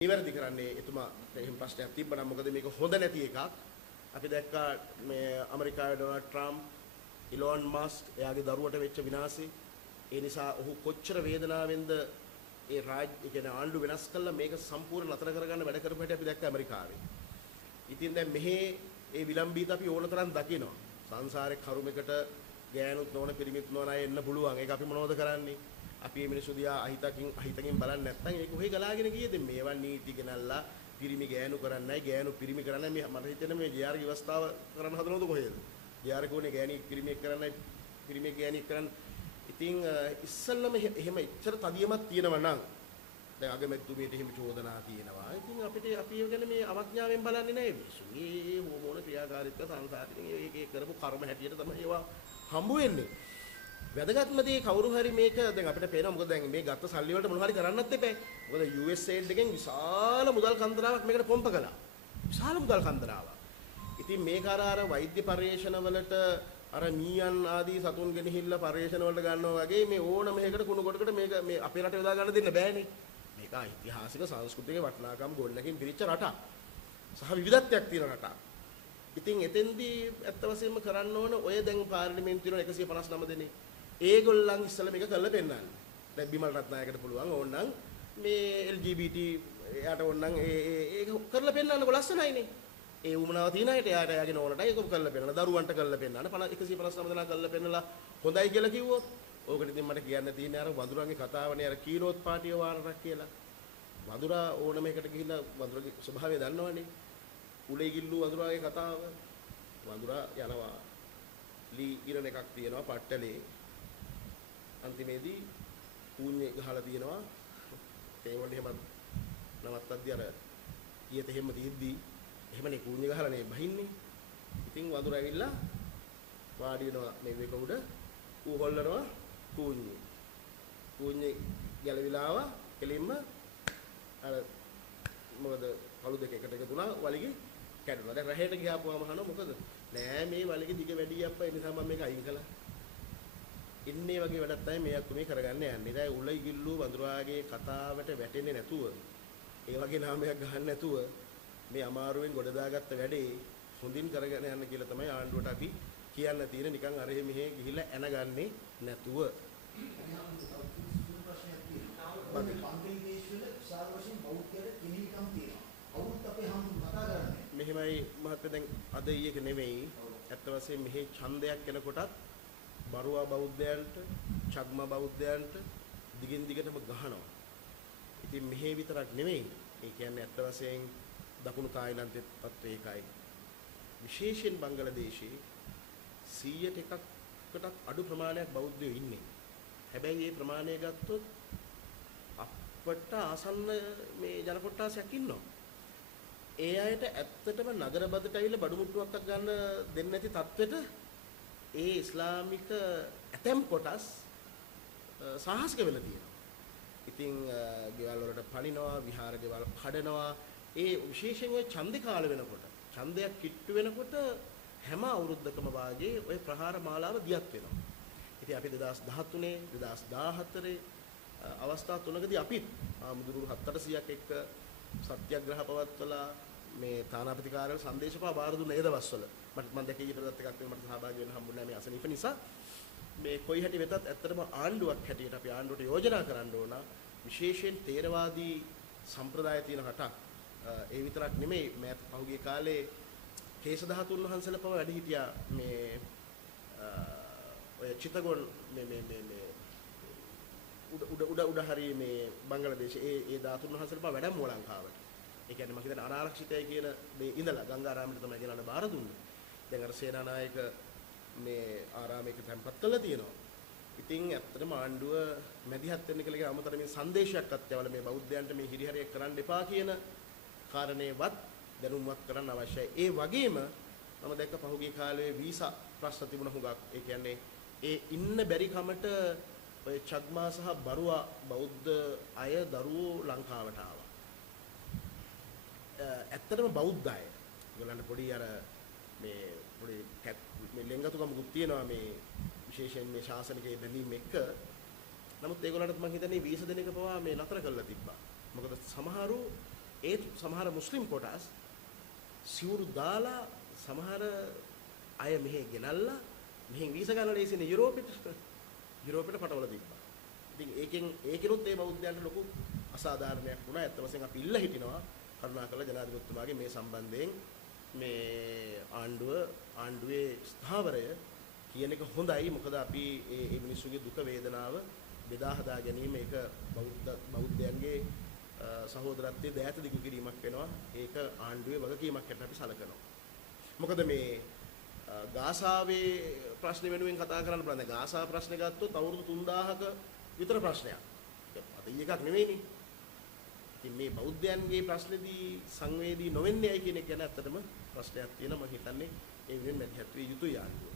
නිවැරදි කරන්නේ එතුමා එහෙම ප්‍රශ්නයක් තිබ්බනම් මොකද මේක හොඳ නැති එකක්. අපි දැක්කා මේ ඇමරිකාවේ ඩොනාල්ඩ් ට්‍රම්ප්, ඉලෝන් මස්ක් එයාගේ දරුවට වෙච්ච විනාශේ. ඒ නිසා ඔහු කොච්චර වේදනාවෙන්ද ඒ කියන්නේ ආණ්ඩු වෙනස් කළා මේක සම්පූර්ණ නතර කරගන්න වැඩ කරපු හැටි අපි දැක්කා ඇමරිකාවේ. ඉතින් දැන් මෙහි ඒ විලම්බීත අපි ඕන තරම් දකිනවා. සංසාරේ කරුමයකට ගෑනුත් නොවන පිරිමිත් නොවන අය එන්න පුළුවන්. ඒක අපි මොනවද කරන්නේ? අපි මේ මිනිස්සු දිහා අහිතකින් බලන්නේ නැත්නම් ඒක කොහේ ගලාගෙන ගියේද මේවා නීති ගෙනල්ලා පිරිමි ගෑනු කරන්නයි ගෑනු පිරිමි කරන්නයි මේ මට හිතෙන්නේ මේ ජයාර ව්‍යවස්ථාව කරන්න හදනවද කොහෙද ජයාර කෝනේ ගෑණි පිරිමියෙක් කරන්නයි පිරිමි ගෑණි කරන්න ඉතින් ඉස්සල්ලාම එහෙම ඉච්ඡර තදියමක් තියෙනවා නම් දැන් අගමැතිතුමියට එහෙම චෝදනා තියෙනවා ඉතින් අපිට අපි ගැන මේ අවඥාවෙන් බලන්නේ නැහැ මිනිස්සු මේ හෝමෝන ක්‍රියාකාරීත්ව සංසාරින් ඒක කරපු කර්ම හැටියට තමයි ඒවා හම්බ වෙන්නේ වැදගත්ම දේ කවුරු හරි මේක දැන් අපිට පේනවා මොකද දැන් මේ ගත්ත සල්ලි වලට මොනවා හරි කරන්නත් එපා. මොකද USAID එකෙන් විශාල මුදල් කන්දරාවක් මේකට පොම්ප කළා. විශාල මුදල් කන්දරාවක්. ඉතින් මේක අර වෛද්‍ය පර්යේෂණ වලට අර මීයන් ආදී සතුන් ගෙනහිල්ලා පර්යේෂණ වලට ගන්නවා වගේ මේ ඕන මේකට කුණු කොටකට මේක මේ අපේ රට යොදා ගන්න දෙන්න බෑනේ. මේක ඓතිහාසික සංස්කෘතික වටිනාකම් ගොඩනැගීම් පිරිච්ච රටක්. සහ විවිධත්වයක් තියෙන රටක්. ඉතින් එතෙන්දී ඇත්ත වශයෙන්ම කරන්න ඕන ඔය දැන් පාර්ලිමේන්තුවේ 159 දෙනෙක් ඒගොල්ලන් ඉස්සලා මේක කරලා පෙන්නන්න. දැන් බිමල් රත්නායකට පුළුවන් ඕනනම් මේ LGBT යාට ඕනනම් ඒක කරලා පෙන්නන්නකො ලස්සනයිනේ. ඒ උමනාව තියෙන අයට යාට යාගේ නෝනට ඒක කරලා පෙන්නන්න. දරුවන්ට කරලා පෙන්නන්න. 159 දෙනා කරලා පෙන්නලා හොඳයි කියලා කිව්වොත් ඕකට ඉතින් මට කියන්න තියෙන්නේ අර වඳුරන්ගේ කතාවනේ අර කීරෝත් පාටිය වාරණක් කියලා. වඳුරා ඕනම එකට ගිහිල්ලා වඳුරගේ ස්වභාවය දන්නවනේ. උලේ ගිල්ලු වඳුරාගේ කතාව. වඳුරා යනවා. ලී ඉරණ එකක් තියෙනවා පට්ටලේ. අන්තිමේදී කූණ්‍යේ ගහලා තියෙනවා තේවොන් එහෙම නවත්තද්දි අර ඊයත එහෙම තියෙද්දි එහෙමනේ කූණ්‍යේ ගහලා නේ බහින්නේ ඉතින් වඳුර ඇවිල්ලා වාඩි වෙනවා මේ වෙක උඩ ඌ හොල්ලනවා කූණ්‍යේ ගැලවිලාව කෙලින්ම අර මොකද කළු දෙක එකට එකතු වුණා වලිගි කැඩුණා දැන් රහේට ගියාපුවාම අහනවා මොකද නෑ මේ වලිගි දිග වැඩි අප්පා ඒ නිසා මම මේක අයින් කළා ඉන්නේ වගේ වැඩක් තමයි මේ අක්කු මේ කරගන්න යන්නේ. දැන් උලයි ගිල්ලු වඳුරාගේ කතාවට වැටෙන්නේ නැතුව ඒ වගේ නාමයක් ගහන්න නැතුව මේ අමාරුවෙන් ගොඩ දාගත්ත වැඩේ හොඳින් කරගෙන යන්න කියලා තමයි ආණ්ඩුවට අපි කියන්න තියෙන්නේ. නිකන් අර මෙහෙ ගිහිල්ලා එනගන්නේ නැතුව. මෙහෙමයි මහත්තයා දැන් අද ඊයක නෙමෙයි. ඇත්ත වශයෙන්ම මෙහි ඡන්දයක් එනකොටත් බරුවා බෞද්ධයන්ට, චග්ම බෞද්ධයන්ට දිගින් දිගටම ගහනවා. ඉතින් මෙහෙ විතරක් නෙමෙයි. ඒ කියන්නේ අත්ත වශයෙන් දකුණු තායිලන්තෙත් තත්ත්වය ඒකයි. විශේෂයෙන් බංගලාදේශයේ 100%කටත් අඩු ප්‍රමාණයක් බෞද්ධයෝ ඉන්නේ. හැබැයි මේ ප්‍රමාණය ගත්තොත් අපට ආසන්න මේ ජන කොට්ටාසයක් ඉන්නවා. ඒ අයට ඇත්තටම නගර බදට ඇවිල්ලා බඩු මුට්ටුවක් ගන්න දෙන්නේ නැති තත්ත්වෙට ඒ ඉස්ලාමික ඇතැම් කොටස් සාහසික වෙලා තියෙනවා. ඉතින් ගෙවල් වලට පනිනවා, විහාර ගෙවල් කඩනවා. ඒ විශේෂයෙන් ඔය ඡන්දේ කාල වෙනකොට, ඡන්දයක් කිට්ටු වෙනකොට හැම අවුරුද්දකම වාගේ ඔය ප්‍රහාර මාලාව දියත් වෙනවා. ඉතින් අපි 2013 2014 අවස්ථා තුනකදී අපිත් ආමුදුරු 700ක් එක්ක සත්‍යග්‍රහ පවත්වලා මේ තානාපති කාර්යාල සංදේශ පවා බාර දුන්න ඒ දවස්වල මම දැක්කේ ඊටත් එකක් මට සහභාගී වෙන්න හම්බුනේ නැහැ මේ අසනීප නිසා මේ කොයි හැටි වෙතත් ඇත්තටම ආණ්ඩුවක් හැටියට අපි ආණ්ඩුවට යෝජනා කරන්න ඕන විශේෂයෙන් තේරවාදී සම්ප්‍රදාය තියෙන රටක් ඒ විතරක් නෙමෙයි මේ පහුගිය කාලේ කේසදහතුන් වහන්සේලා පවා වැඩි හිටියා මේ ඔය චිතගොන් මේ උඩ හරි මේ බංගලාදේශයේ ඒ ධාතුන් වහන්සේලා පවා වැඩම ලංකාවට ඒ කියන්නේ මම හිතන්නේ අනාරක්ෂිතයි කියන මේ ඉඳලා ගංගාරාමයට තමයි ගෙනල්ලා බාර දුන්නේ. දැන් අර සේනානායක මේ ආරාමයක තැන්පත් කළා තියෙනවා. ඉතින් ඇත්තටම ආණ්ඩුව මැදිහත් වෙන්න කියලා කියන අමතර මේ සංදේශයක් අත්‍යවල මේ බෞද්ධයන්ට මේ හිරිහැරයක් කරන්න එපා කියන කාරණේවත් දැනුම්වත් කරන්න අවශ්‍යයි. ඒ වගේම මම දැක්ක පහුගිය කාලේ වීසා ප්‍රශ්න තිබුණ හුඟක්. ඒ කියන්නේ ඒ ඉන්න බැරි කමට ඔය චග්මා සහ බරුවා බෞද්ධ අය දරුවෝ ලංකාවට ආවා. ඇත්තටම බෞද්ධ අය. ඒගොල්ලන්ට පොඩි අර මේ පොඩි මේ ලෙන්ගතුකමකුත් තියෙනවා මේ විශේෂයෙන් මේ ශාසනිකයේ බැඳීම් එක්ක. නමුත් ඒගොල්ලන්ට මම හිතන්නේ 20 දෙනෙක් පවා මේ නතර කරලා තිබ්බා. මොකද සමහරු ඒ සමහර මුස්ලිම් කොටස් සිවුරු දාලා සමහර අය මෙහෙ ගෙනල්ලා මෙහෙන් වීසා ගන්න ලේසිනේ යුරෝපෙට පටවල තිබ්බා. ඉතින් ඒකිනුත් මේ බෞද්ධයන්ට ලොකු අසාධාරණයක් වුණා. ඇත්ත වශයෙන්ම අපි ඉල්ල හිටිනවා කරුණාකරලා ජනාධිපතිතුමාගේ මේ සම්බන්ධයෙන් මේ ආණ්ඩුවේ ස්ථාවරය කියන එක හොඳයි. මොකද අපි මේ මිනිස්සුගේ දුක වේදනාව බෙදා හදා ගැනීම ඒක බෞද්ධයන්ගේ සහෝදරත්වයේ දෑත දිගු කිරීමක් වෙනවා. ඒක ආණ්ඩුවේ වගකීමක් හැටියට අපි සලකනවා. මොකද මේ ගාසාවේ ප්‍රශ්න වෙනුවෙන් කතා කරන්න බලන්න. ගාසා ප්‍රශ්නේ ගත්තොත් අවුරුදු 3000ක විතර ප්‍රශ්නයක්. අද එකක් නෙවෙයිනේ. ඉතින් මේ බෞද්ධයන්ගේ ප්‍රශ්නේදී සංවේදී නොවෙන්නේ ඇයි කියන එක ගැන ඇත්තටම ප්‍රශ්නයක් තියෙනවා. මම හිතන්නේ ඒ වෙනුවෙන් මැදිහත් විය යුතුයි ආණ්ඩුව.